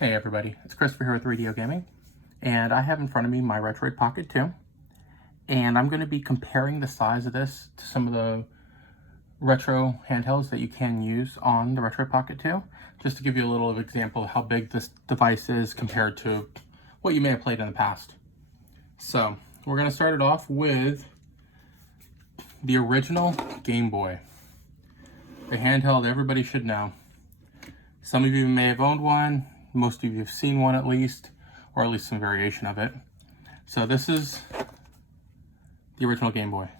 Hey everybody, it's Christopher here with Radio Gaming, and I have in front of me my Retroid Pocket 2, and I'm going to be comparing the size of this to some of the retro handhelds that you can use on the Retroid Pocket 2, just to give you a little example of how big this device is compared to what you may have played in the past. So, we're going to start it off with the original Game Boy, the handheld everybody should know. Some of you may have owned one. Most of you have seen one at least, or at least some variation of it. So this is the original Game Boy.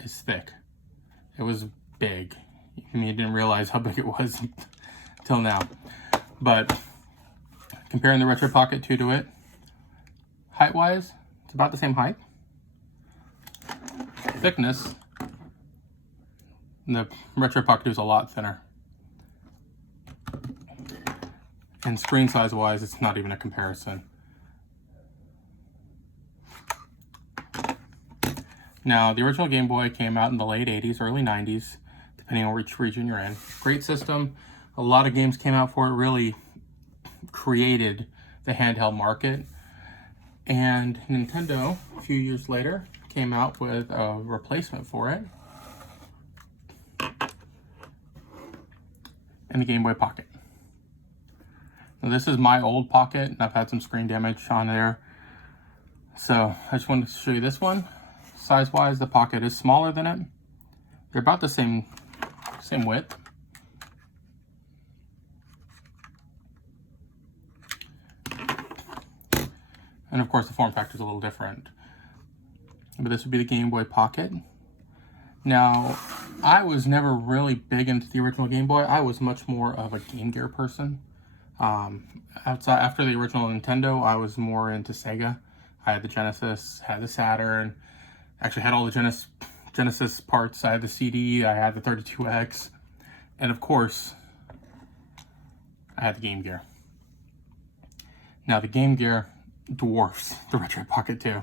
It's thick. It was big. I mean, you didn't realize how big it was until now. But comparing the Retroid Pocket 2 to it, height-wise, it's about the same height. Thickness, the Retroid Pocket 2 is a lot thinner. And screen size wise, it's not even a comparison. Now, the original Game Boy came out in the late 80s, early 90s, depending on which region you're in. Great system. A lot of games came out for it, really created the handheld market. And Nintendo, a few years later, came out with a replacement for it. And the Game Boy Pocket. Now, this is my old Pocket, and I've had some screen damage on there. So I just wanted to show you this one. Size-wise, the Pocket is smaller than it. They're about the same width. And of course, the form factor is a little different. But this would be the Game Boy Pocket. Now, I was never really big into the original Game Boy. I was much more of a Game Gear person. After the original Nintendo, I was more into Sega. I had the Genesis, had the Saturn, actually had all the Genesis parts. I had the CD, I had the 32X, and of course, I had the Game Gear. Now, the Game Gear dwarfs the Retroid Pocket 2.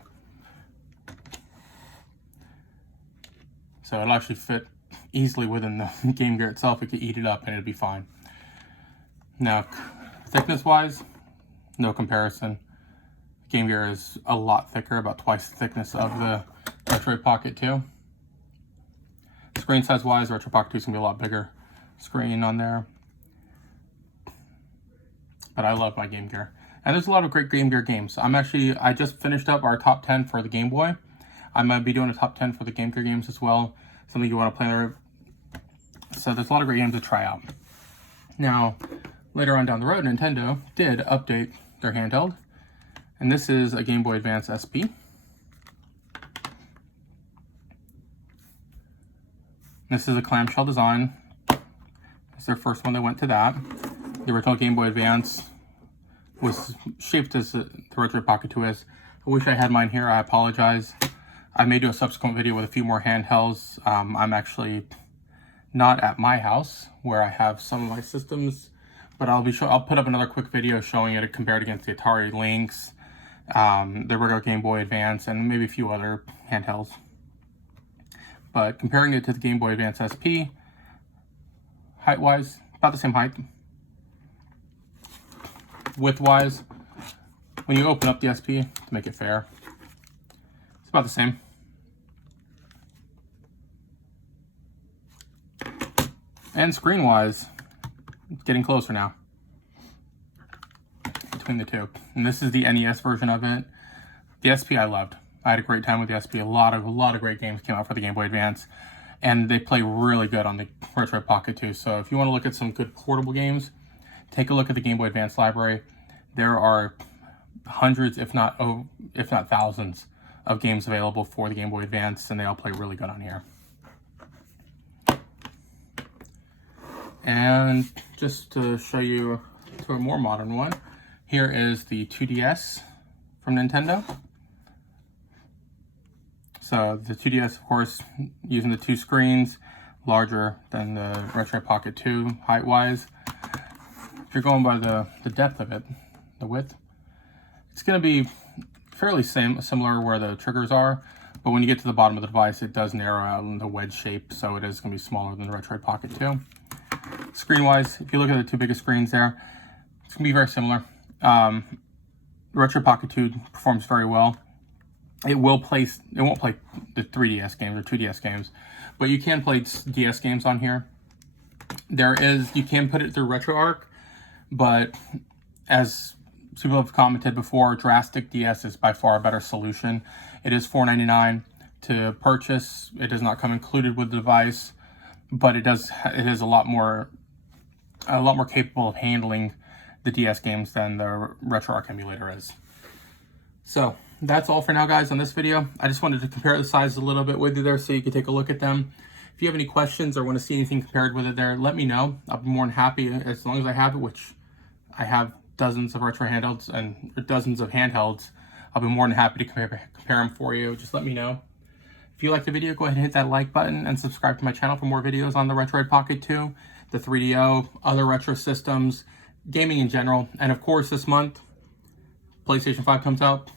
So it'll actually fit easily within the Game Gear itself. It could eat it up and it'd be fine. Now, thickness-wise, no comparison. Game Gear is a lot thicker, about twice the thickness of the Retroid Pocket 2. Screen size-wise, Retroid Pocket 2 is going to be a lot bigger screen on there. But I love my Game Gear. And there's a lot of great Game Gear games. I just finished up our top 10 for the Game Boy. I'm going to be doing a top 10 for the Game Gear games as well. Something you want to play there. So there's a lot of great games to try out. Now, later on down the road, Nintendo did update their handheld, and this is a Game Boy Advance SP. This is a clamshell design. It's their first one that went to that. The original Game Boy Advance was shaped as the Retroid Pocket 2 is. I wish I had mine here. I apologize. I may do a subsequent video with a few more handhelds. I'm actually not at my house where I have some of my systems, but I'll put up another quick video showing it compared against the Atari Lynx, the regular Game Boy Advance, and maybe a few other handhelds. But comparing it to the Game Boy Advance SP, height-wise, about the same height. Width-wise, when you open up the SP, to make it fair, it's about the same. And screen-wise, it's getting closer now between the two. And this is the NES version of it. The SP I loved. I had a great time with the SP. A lot of great games came out for the Game Boy Advance, and they play really good on the Retroid Pocket 2. So if you want to look at some good portable games, take a look at the Game Boy Advance library. There are hundreds, if not thousands, of games available for the Game Boy Advance, and they all play really good on here. And just to show you to a more modern one, here is the 2DS from Nintendo. So the 2DS, of course, using the two screens, larger than the Retroid Pocket 2 height-wise. If you're going by the depth of it, the width, it's going to be fairly similar where the triggers are, but when you get to the bottom of the device, it does narrow out in the wedge shape, so it is going to be smaller than the Retroid Pocket 2. Screen-wise, if you look at the two biggest screens there, It's going to be very similar. Retroid Pocket 2 performs very well. It won't play the 3DS games or 2DS games, but you can play DS games on here. You can put it through RetroArch, but as people have commented before, Drastic DS is by far a better solution. It is $4.99 to purchase. It does not come included with the device, but it is a lot more capable of handling the DS games than the RetroArch emulator is. So that's all for now, guys, on this video. I just wanted to compare the sizes a little bit with you there so you can take a look at them. If you have any questions or want to see anything compared with it there, let me know. I'll be more than happy, as long as I have it, which I have dozens of retro handhelds and dozens of handhelds. I'll be more than happy to compare them for you. Just let me know. If you liked the video, go ahead and hit that like button and subscribe to my channel for more videos on the Retroid Pocket 2, the 3DO, other retro systems, gaming in general. And of course, this month, PlayStation 5 comes out.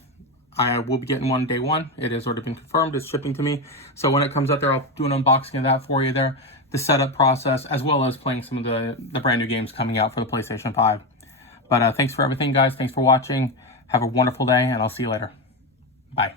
I will be getting one day one. It has already been confirmed. It's shipping to me. So when it comes out there, I'll do an unboxing of that for you there. The setup process, as well as playing some of the brand new games coming out for the PlayStation 5. But thanks for everything, guys. Thanks for watching. Have a wonderful day, and I'll see you later. Bye.